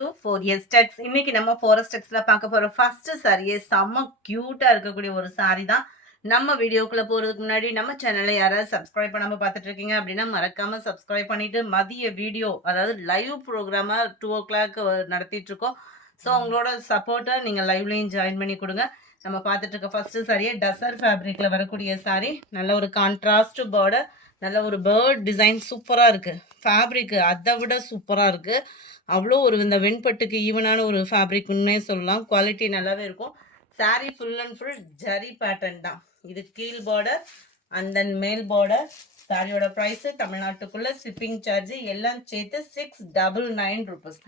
4S Tex. இன்னைக்கு நம்ம 4S Texல பார்க்க போற ஃபர்ஸ்ட் சாரியே செம்ம கியூட்டா இருக்கக்கூடிய ஒரு சாரி தான். நம்ம வீடியோக்குள்ள போறதுக்கு முன்னாடி நம்ம சேனலை யாராவது சப்ஸ்கிரைப் பண்ணாம பார்த்துட்டு இருக்கீங்க அப்படின்னா மறக்காம சப்ஸ்கிரைப் பண்ணிட்டு மதிய வீடியோ அதாவது லைவ் ப்ரோக்ராமா 2 o'clock நடத்திட்டு இருக்கோம். ஸோ உங்களோட சப்போர்ட்டை நீங்க லைவ்லையும் ஜாயின் பண்ணி கொடுங்க. நம்ம பார்த்துட்டு இருக்க ஃபர்ஸ்ட் சாரியே டசர் ஃபேப்ரிக்ல வரக்கூடிய சாரி. நல்ல ஒரு கான்ட்ராஸ்ட் பார்டர், நல்ல ஒரு பேர்ட் டிசைன் சூப்பரா இருக்கு. ஃபேப்ரிக் அதை விட சூப்பரா இருக்கு. அவ்வளோ ஒரு இந்த வெண்பட்டுக்கு ஈவனான ஒரு ஃபேப்ரிக்னே சொல்லலாம். குவாலிட்டி நல்லாவே இருக்கும். Sari full and full zari pattern தான். இது கீழ் பார்டர் அண்ட் தென் மேல் பார்டர். சாரியோட ப்ரைஸு தமிழ்நாட்டுக்குள்ள ஷிப்பிங் சார்ஜ் எல்லாம் சேர்த்து 699 ருபீஸ்.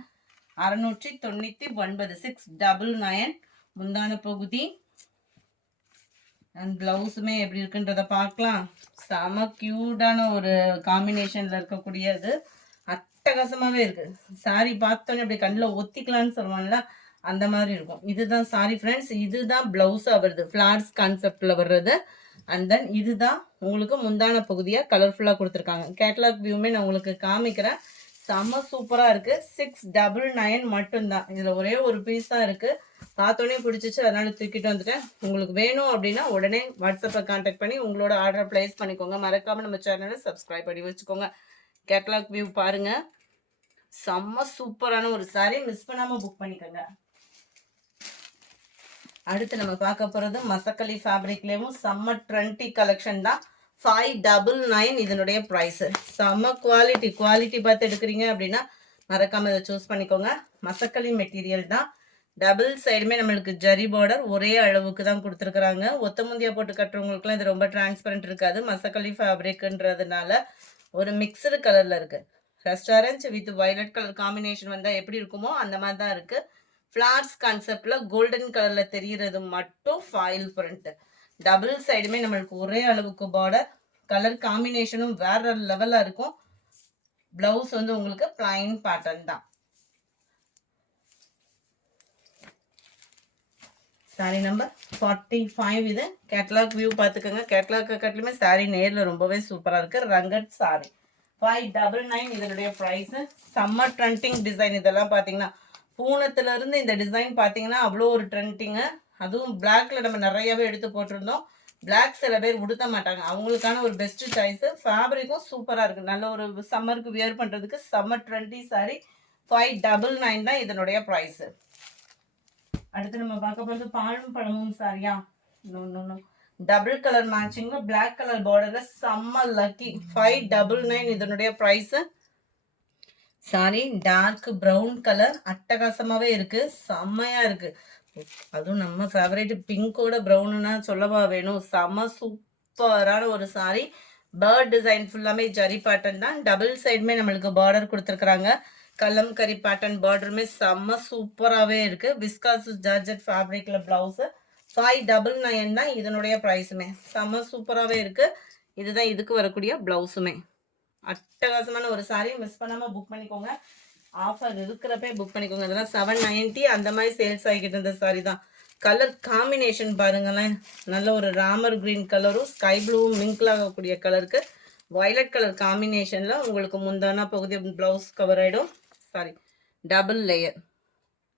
699 699. முந்தான பகுதி அண்ட் பிளவுஸுமே எப்படி இருக்குன்றத பார்க்கலாம். செம கியூட்டான ஒரு காம்பினேஷன்ல இருக்கக்கூடியது. அட்டகாசமாவே இருக்கு. சாரி பார்த்தோன்னே அப்படி கண்ணில் ஒத்திக்கலான்னு சொல்லுவாங்கல்ல, அந்த மாதிரி இருக்கும். இதுதான் சாரி ஃப்ரெண்ட்ஸ். இதுதான் பிளவுஸா வருது, ஃபிளார்ஸ் கான்செப்ட்ல வர்றது. அண்ட் தென் இதுதான் உங்களுக்கு முந்தான பகுதியாக கலர்ஃபுல்லாக கொடுத்துருக்காங்க. கேட்லாக் வியூமே நான் உங்களுக்கு காமிக்கிறேன். செம்ம சூப்பராக இருக்குது. 699 மட்டும்தான். இதில் ஒரே ஒரு பீஸ் தான் இருக்குது. பார்த்தோன்னே பிடிச்சிச்சு, அதனால தூக்கிட்டு வந்துட்டேன். உங்களுக்கு வேணும் அப்படின்னா உடனே வாட்ஸ்அப்பை கான்டாக்ட் பண்ணி உங்களோட ஆர்டர் பிளேஸ் பண்ணிக்கோங்க. மறக்காமல் நம்ம சேனலை சப்ஸ்கிரைப் பண்ணி வச்சுக்கோங்க. கேட்லாக் வியூ பாருங்க. செம்ம சூப்பரான ஒரு சாரி. மிஸ் பண்ணாம புக் பண்ணிக்கோங்க. அடுத்து நம்ம பார்க்க போறது மசக்கலி ஃபேப்ரிக்லேயும் செம்ம ட்ரெண்டி கலெக்ஷன் தான். 599 இதனுடைய ப்ரைஸ். செம்ம குவாலிட்டி பார்த்து எடுக்கிறீங்க அப்படின்னா மறக்காம இதை சூஸ் பண்ணிக்கோங்க. மசக்கலி மெட்டீரியல் தான். டபுள் சைடுமே நம்மளுக்கு ஜரி பார்டர் ஒரே அளவுக்கு தான் கொடுத்துருக்குறாங்க. ஒத்த முந்தியா போட்டு கட்டுறவங்களுக்குலாம் இது ரொம்ப டிரான்ஸ்பரண்ட் இருக்காது. மசக்கலி ஃபேப்ரிக்ன்றதுனால ஒரு மிக்சடு கலர்ல இருக்கு. Restaurant with violet colour combination வந்தா எப்படி இருக்குமோ அந்த மாதிரி தான் இருக்கு. ஃபிளார்ஸ் கான்செப்ட்ல கோல்டன் கலர்ல தெரிகிறது மட்டும் ஃபாயில் பிரிண்ட். டபுள் சைடுமே நம்மளுக்கு ஒரே அளவுக்கு பார்டர். கலர் காம்பினேஷனும் வேற லெவலா இருக்கும். பிளவுஸ் வந்து உங்களுக்கு பிளைன் பேட்டர்ன் தான். Sorry number 45. இது கேட்லாக் வியூ பார்த்துக்கோங்க. கேட்லாக் கட்டிலுமே சாரி நேரில் ரொம்பவே சூப்பராக இருக்குது. ரங்கட் சாரி 599 இதனுடைய ப்ரைஸு. Summer trending design. இதெல்லாம் பார்த்தீங்கன்னா பூனத்துலேருந்து இந்த டிசைன் பார்த்தீங்கன்னா அவ்வளோ ஒரு ட்ரெண்டிங்கு. அதுவும் பிளாக்ல நம்ம நிறையவே எடுத்து போட்டிருந்தோம். பிளாக் சில பேர் உடுத்த மாட்டாங்க, அவங்களுக்கான ஒரு பெஸ்ட் சாய்ஸு. ஃபேப்ரிக்கும் சூப்பராக இருக்குது. நல்ல ஒரு சம்மருக்கு வியர் பண்ணுறதுக்கு சம்மர் ட்ரெண்டி சாரி. 599 தான் இதனுடைய ப்ரைஸு. அடுத்து நம்ம பார்க்க போகிறது பாலும் பழமும் சாரியா. டபுள் கலர் மேட்சிங்ல பிளாக் கலர் பார்டர்ல செம்ம லக்கி. 599 இதனுடைய price. Sari dark brown colour அட்டகாசமாவே இருக்கு. செம்மையா இருக்கு. அதுவும் நம்ம ஃபேவரேட் பிங்கோட ப்ரௌன்னா சொல்லவா வேணும். செம்ம சூப்பரான ஒரு சாரி. பேர்ட் டிசைன் ஃபுல்லாமே ஜரி பேட்டர்ன் தான். டபுள் சைடுமே நம்மளுக்கு பார்டர் கொடுத்துருக்குறாங்க. கலம்கரி பேட்டர்ன் பார்டருமே செம்ம சூப்பராகவே இருக்கு. Viscose georgette ஃபேப்ரிக்ல blouse. 599 தான் இதனுடைய ப்ரைஸுமே. செம்ம சூப்பராகவே இருக்கு. இதுதான் இதுக்கு வரக்கூடிய பிளவுஸுமே. அட்டகாசமான ஒரு சாரி. மிஸ் பண்ணாமல் புக் பண்ணிக்கோங்க. ஆஃபர் இருக்கிறப்பே புக் பண்ணிக்கோங்க. இதெல்லாம் 790 அந்த மாதிரி சேல்ஸ் ஆகிக்கிட்டு இருந்த சாரி தான். கலர் காம்பினேஷன் பாருங்களேன். நல்ல ஒரு ராமர் கிரீன் கலரும் ஸ்கை ப்ளூவும் மிங்கிள் ஆகக்கூடிய கலருக்கு வயலட் கலர் காம்பினேஷனில் உங்களுக்கு முந்தான பகுதி ப்ளவுஸ் கவர் ஆகிடும். Sorry double layer.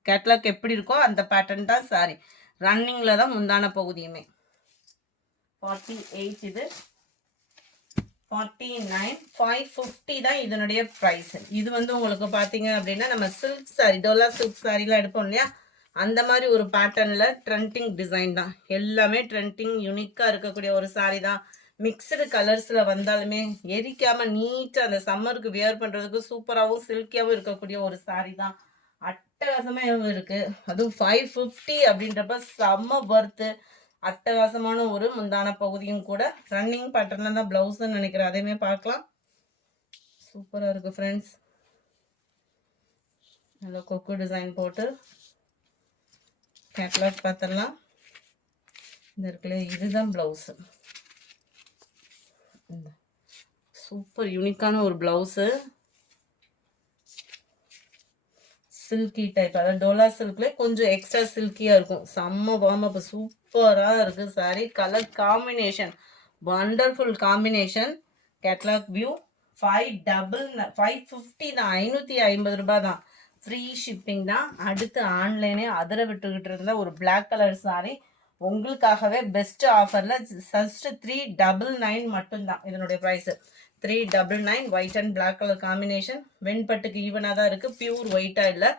கேட்லாக் எப்படி இருக்கோ அந்த பேட்டர்ன் தான் சாரி. ரன்னிங்கில் தான் முந்தான பகுதியுமே. 48 இது. 49 550 தான் இதனுடைய ப்ரைஸ். இது வந்து உங்களுக்கு பார்த்தீங்க அப்படின்னா நம்ம சில்க் சாரி, டோலா சில்க் சாரிலாம் எடுப்போம் இல்லையா, அந்த மாதிரி ஒரு பேட்டர்னில் ட்ரெண்டிங் டிசைன் தான். எல்லாமே ட்ரெண்டிங் யூனிக்காக இருக்கக்கூடிய ஒரு சாரி தான். மிக்சடு கலர்ஸில் வந்தாலுமே எரிக்காமல் நீட்டாக அந்த சம்மருக்கு வியர் பண்ணுறதுக்கு சூப்பராகவும் சில்கியாகவும் இருக்கக்கூடிய ஒரு சாரி தான். அட்டகாசமாக இருக்குது. அதுவும் 550 அப்படின்றப்ப செம்ம ஒர்த்து. அட்டகாசமான ஒரு முந்தான பகுதியும் கூட. ரன்னிங் பேட்டர்னில் தான் ப்ளவுஸ்ன்னு நினைக்கிறேன். அதையுமே பார்க்கலாம். சூப்பராக இருக்குது ஃப்ரெண்ட்ஸ். நல்லா கொக்கு டிசைன் போட்டு கேட்லாக் பார்த்துடலாம். இந்த இருக்குல்ல, இதுதான் ப்ளவுஸு. சூப்பர் யூனிக்கான ஒரு ப்ளவுஸு. சில்கி டைப், அதாவது டோலா சில்க்ல கொஞ்சம் எக்ஸ்ட்ரா சில்கியாக இருக்கும். செம்ம வார்மப் சூப்பராக இருக்குது sorry. Colour combination wonderful combination. Catalogue view. 550 தான். 550 ரூபாய் தான். ஃப்ரீ ஷிப்பிங் தான். அடுத்து ஆன்லைனே அதிர விட்டுக்கிட்டு இருந்த ஒரு பிளாக் கலர் சாரி உங்களுக்காகவே பெஸ்ட் ஆஃபரில் ஜஸ்ட் 399 மட்டும்தான் இதனுடைய price. 399 white and black colour combination. வெண்பட்டுக்கு ஈவனாக தான் இருக்குது, பியூர் ஒயிட்டாக இல்லை.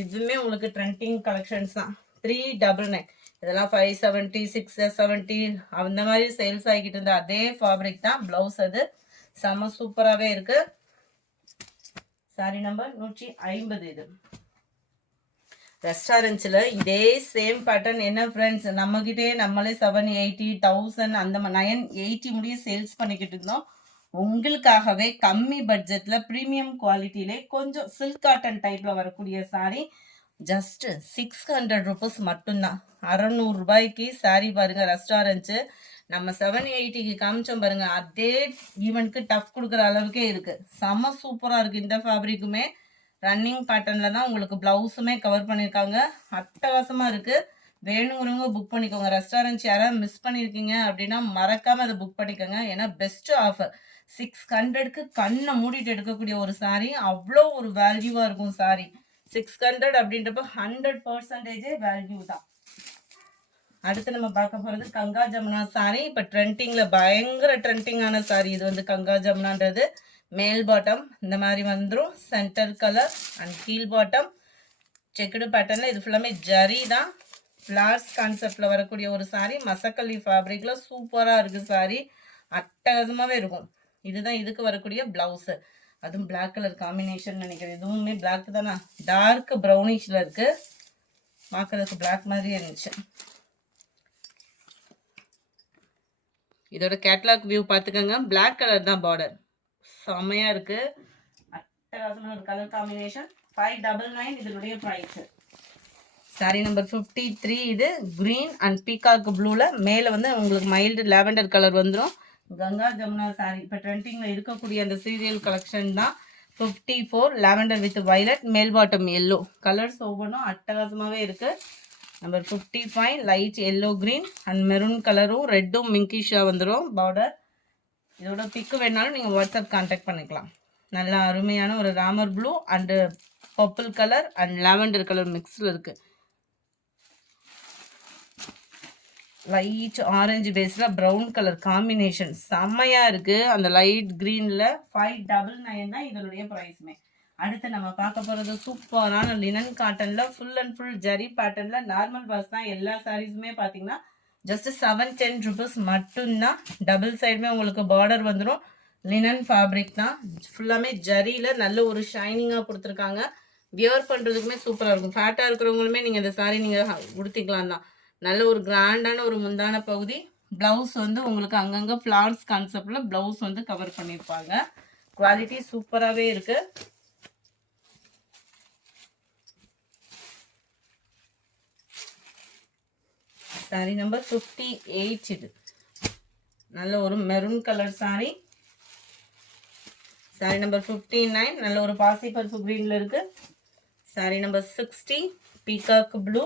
இதுவுமே உங்களுக்கு ட்ரெண்டிங் கலெக்ஷன்ஸ் தான். 399. இதெல்லாம் 570 670 அந்த மாதிரி சேல்ஸ் ஆகிக்கிட்டு இருந்த அதே ஃபேப்ரிக் தான். ப்ளவுஸ் அது செம்ம சூப்பராகவே இருக்குது. Sorry number 150. இது ரெஸ்டாரண்ட்ஸில் இதே சேம் பேட்டர்ன் என்ன ஃப்ரெண்ட்ஸ், நம்மக்கிட்டே நம்மளே 780 1000 அந்த 980 முடிய சேல்ஸ் பண்ணிக்கிட்டு இருந்தோம். உங்களுக்காகவே கம்மி பட்ஜெட்டில் ப்ரீமியம் குவாலிட்டியிலே கொஞ்சம் சில்க் காட்டன் டைப்பில் வரக்கூடிய சாரீ ஜஸ்ட் 600 ருபீஸ் மட்டும்தான். 600 ரூபாய்க்கு சாரீ பாருங்கள். ரெஸ்டாரண்ட்ஸு நம்ம 780க்கு காமிச்சோம் பாருங்க, அதே ஈவெண்ட்க்கு டஃப் கொடுக்குற அளவுக்கே இருக்குது. செம்ம சூப்பராக இருக்குது. இந்த ஃபேப்ரிக்குமே ரன்னிங் பேட்டர்னில் தான் உங்களுக்கு ப்ளவுஸுமே கவர் பண்ணியிருக்காங்க. அட்டகாசமாக இருக்குது. வேணுங்கிறவங்க புக் பண்ணிக்கோங்க. ரெஸ்டாரண்ட்ஸ் யாராவது மிஸ் பண்ணியிருக்கீங்க அப்படின்னா மறக்காமல் அதை புக் பண்ணிக்கோங்க. ஏன்னா பெஸ்ட்டு ஆஃபர். 600க்கு கண்ணை மூடிட்டு எடுக்கக்கூடிய ஒரு சாரீ. அவ்வளோ ஒரு வேல்யூவாக இருக்கும் சாரீ. 600 அப்படின்றப்ப 100% வேல்யூ தான். அடுத்து நம்ம பார்க்க போகிறது கங்கா ஜமுனா சாரீ. இப்போ ட்ரெண்டிங்கில் பயங்கர ட்ரெண்டிங்கான சாரீ இது வந்து கங்கா ஜமுனான்றது. மேல் பாட்டம் இந்த மாதிரி வந்துடும். சென்டர் கலர் அண்ட் கீழ் பாட்டம் செக்குடு பேட்டர்னில். இது ஃபுல்லாமே ஜரி தான். ஃப்ளார்ஸ் கான்செப்டில் வரக்கூடிய ஒரு சாரீ. மசக்கல்லி ஃபேப்ரிக்கில் சூப்பராக இருக்குது சாரீ. அட்டகாசமாகவே இருக்கும். இதுதான் இதுக்கு வரக்கூடிய ப்ளவுஸு. அதுவும் பிளாக் கலர் காம்பினேஷன் நினைக்கிறேன். இதுவுமே பிளாக் தானே, டார்க் ப்ரௌனிஷில் இருக்குது. பார்க்குறதுக்கு பிளாக் மாதிரியே இருந்துச்சு. இதோட கேட்லாக் வியூ பார்த்துக்கோங்க. பிளாக் கலர் தான் பார்டர். செம்மையாக இருக்குது. அட்டகாசமான ஒரு கலர் காம்பினேஷன். 599 இதனுடைய ப்ரைஸு. Sorry number 53. இது க்ரீன் அண்ட் பீகாக் ப்ளூவில் மேலே வந்து உங்களுக்கு மைல்டு லாவெண்டர் கலர் வந்துடும். கங்கா ஜமுனா சாரி இப்போ ட்ரெண்டிங்கில் இருக்கக்கூடிய அந்த சீரியல் கலெக்ஷன் தான். 54 லாவெண்டர் வித் வைலட், மேல் பாட்டம் எல்லோ. கலர்ஸ் ஒவ்வொன்றும் அட்டகாசமாகவே இருக்குது. Number 55 light yellow green and maroon கலரும் ரெட்டும் மிங்கிஷாக வந்துடும் பார்டர். இதோட பிக்கு வேணாலும் நீங்கள் வாட்ஸ்அப் கான்டாக்ட் பண்ணிக்கலாம். நல்லா அருமையான ஒரு Ramar blue and purple colour and lavender colour மிக்ஸில் இருக்குது. லைட் ஆரஞ்சு பேஸில் ப்ரௌன் கலர் காம்பினேஷன் செம்மையாக இருக்குது. அந்த லைட் க்ரீனில் 599 தான் இதனுடைய ப்ரைஸுமே. அடுத்து நம்ம பார்க்க போகிறது சூப்பரான லினன் காட்டனில் ஃபுல் அண்ட் ஃபுல் ஜரி பேட்டர்னில் நார்மல் வாஷ் தான். எல்லா சாரீஸுமே பார்த்தீங்கன்னா ஜஸ்ட் 710 ருபீஸ் மட்டும்தான். டபுள் சைடுமே உங்களுக்கு பார்டர் வந்துடும். லினன் ஃபேப்ரிக் தான். ஃபுல்லாமே ஜரியில் நல்ல ஒரு ஷைனிங்காக கொடுத்துருக்காங்க. வியர் பண்ணுறதுக்குமே சூப்பராக இருக்கும். ஃபேட்டாக இருக்கிறவங்களுமே நீங்கள் இந்த சாரீ நீங்கள் உடுத்திக்கலாம் தான். நல்ல ஒரு கிராண்டான ஒரு முந்தான பகுதி. ப்ளவுஸ் வந்து உங்களுக்கு அங்கங்கே ஃப்ளார்ஸ் கான்செப்டில் ப்ளவுஸ் வந்து கவர் பண்ணியிருப்பாங்க. குவாலிட்டி சூப்பராகவே இருக்குது. Sorry number 58. இது நல்ல ஒரு maroon colour sorry. Sorry number 59 நல்ல ஒரு பாசி பருப்பு கிரீன்ல இருக்கு. Sorry number 60 peacock blue.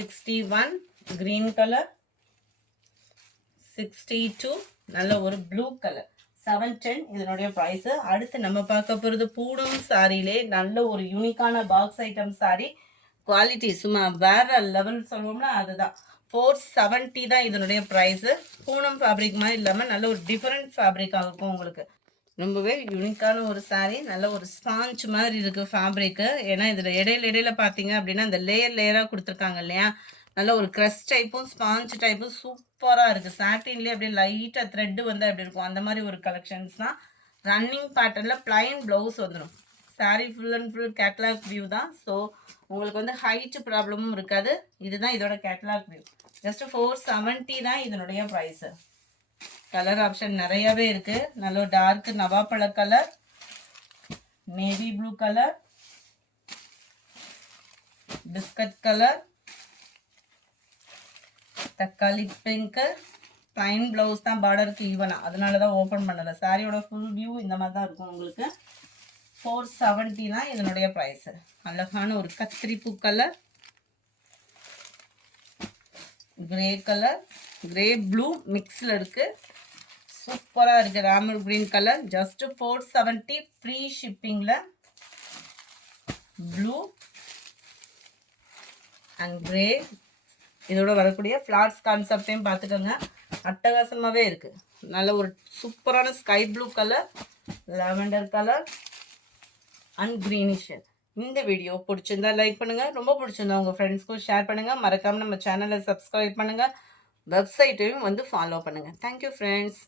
61 green colour. 62 நல்ல ஒரு ப்ளூ கலர். 710 இதனுடைய ப்ரைஸ். அடுத்து நம்ம பார்க்க போகிறது பூனம் சாரியிலே நல்ல ஒரு யூனிக்கான பாக்ஸ் ஐட்டம் சாரி. குவாலிட்டி சும்மா வேற லெவல் சொல்லுவோம்னா அதுதான். 470 தான் இதனுடைய ப்ரைஸு. பூனம் ஃபேப்ரிக் மாதிரி இல்லாமல் நல்ல ஒரு டிஃப்ரெண்ட் ஃபேப்ரிக்காக இருக்கும் உங்களுக்கு. ரொம்பவே யூனிக்கான ஒரு சாரீ. நல்ல ஒரு ஸ்பாஞ்ச் மாதிரி இருக்குது ஃபேப்ரிக்கு. ஏன்னா இதில் இடையில பார்த்தீங்க அப்படின்னா அந்த லேயராக கொடுத்துருக்காங்க இல்லையா. நல்ல ஒரு க்ரஷ் டைப்பும் ஸ்பாஞ்ச் டைப்பும் சூப்பராக இருக்குது. சாட்டின்லேயே அப்படியே லைட்டாக த்ரெட்டு வந்து அப்படி இருக்கும். அந்த மாதிரி ஒரு கலெக்ஷன்ஸ் தான். ரன்னிங் பேட்டர்னில் பிளைன் ப்ளவுஸ் வந்துடும். Sari full and full catalogue view தான். ஸோ உங்களுக்கு வந்து ஹைட் ப்ராப்ளமும் இருக்காது. இதுதான் இதோட கேட்லாக் வியூ. ஜஸ்ட் 470 தான் இதனுடைய ப்ரைஸு. கலர் ஆப்ஷன் நிறையவே இருக்குது. நல்ல டார்க் நவாப்பழ colour, navy blue colour, biscuit colour, தக்காளி பிங்க்கு. பிளைன் ப்ளவுஸ் தான் பார்டருக்கு ஈவனாக, அதனால தான் ஓப்பன் பண்ணலை. சாரியோட ஃபுல் வியூ இந்த மாதிரி தான் இருக்கும் உங்களுக்கு. 470 தான் இதனுடைய ப்ரைஸு. அழகான ஒரு கத்திரிப்பூ colour, grey colour, grey blue மிக்ஸில் இருக்குது. சூப்பராக இருக்குது. Ramar green colour. Just 470 free ஷிப்பிங்கில். Blue and grey. இதோட வரக்கூடிய ஃப்ளார்ஸ் கான்செப்டையும் பார்த்துக்கோங்க. அட்டகாசமாகவே இருக்குது. நல்ல ஒரு சூப்பரான sky blue colour, lavender colour and greenish. இந்த வீடியோ பிடிச்சிருந்தா லைக் பண்ணுங்கள். ரொம்ப பிடிச்சிருந்தா உங்கள் ஃப்ரெண்ட்ஸ்க்கும் ஷேர் பண்ணுங்கள். மறக்காமல் நம்ம சேனலை சப்ஸ்கிரைப் பண்ணுங்கள். வெப்சைட்டையும் வந்து ஃபாலோ பண்ணுங்கள். Thank you friends.